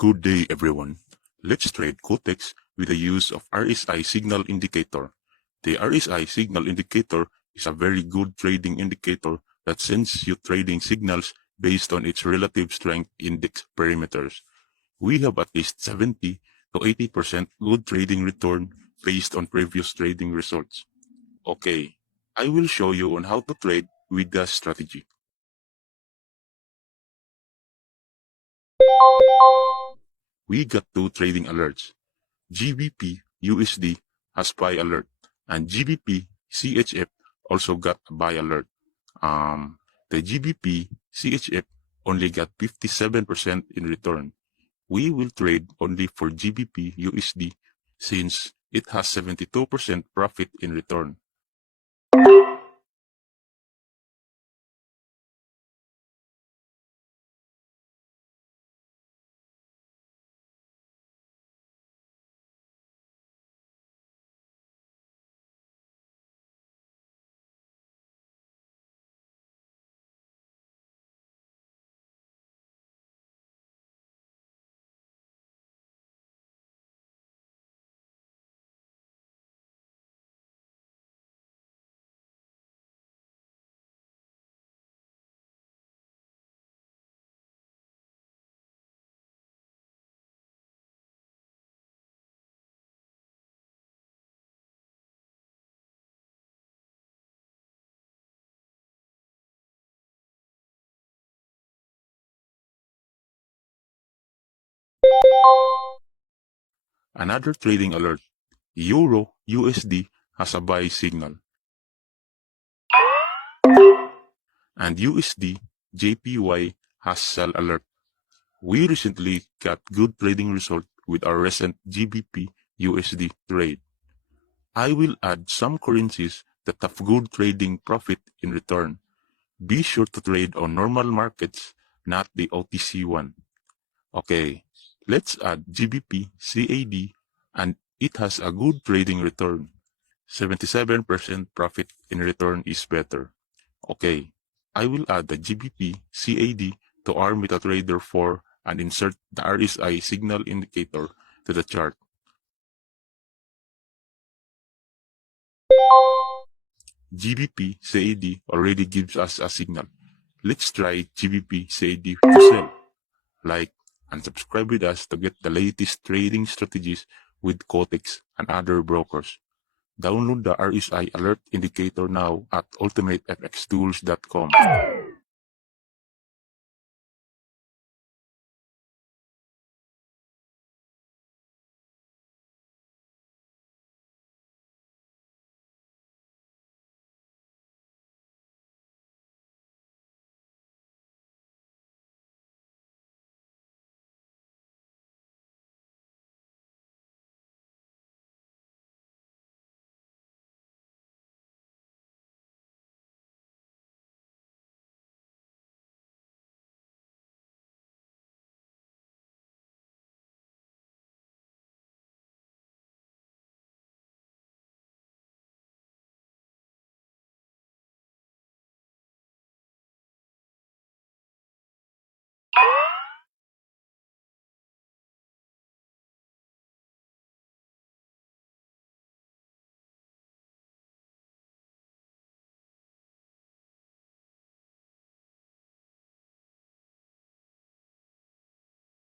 Good day, everyone. Let's trade Quotex with the use of RSI Signal Indicator. The RSI Signal Indicator is a very good trading indicator that sends you trading signals based on its relative strength index parameters. We have at least 70 to 80% good trading return based on previous trading results. Okay, I will show you on how to trade with the strategy. We got two trading alerts. GBP USD has buy alert, and GBP CHF also got a buy alert. The GBP CHF only got 57% in return. We will trade only for GBP USD since it has 72% profit in return. Another trading alert. Euro USD has a buy signal. And USD JPY has sell alert. We recently got good trading result with our recent GBP USD trade. I will add some currencies that have good trading profit in return. Be sure to trade on normal markets, not the OTC one. Okay, let's add GBP CAD and it has a good trading return. 77% profit in return is better. Okay, I will add the GBP CAD to our MetaTrader 4 and insert the RSI Signal Indicator to the chart. GBP CAD already gives us a signal. Let's try GBP CAD to sell. Like and subscribe with us to get the latest trading strategies with Quotex and other brokers. Download the RSI Alert Indicator now at ultimatefxtools.com.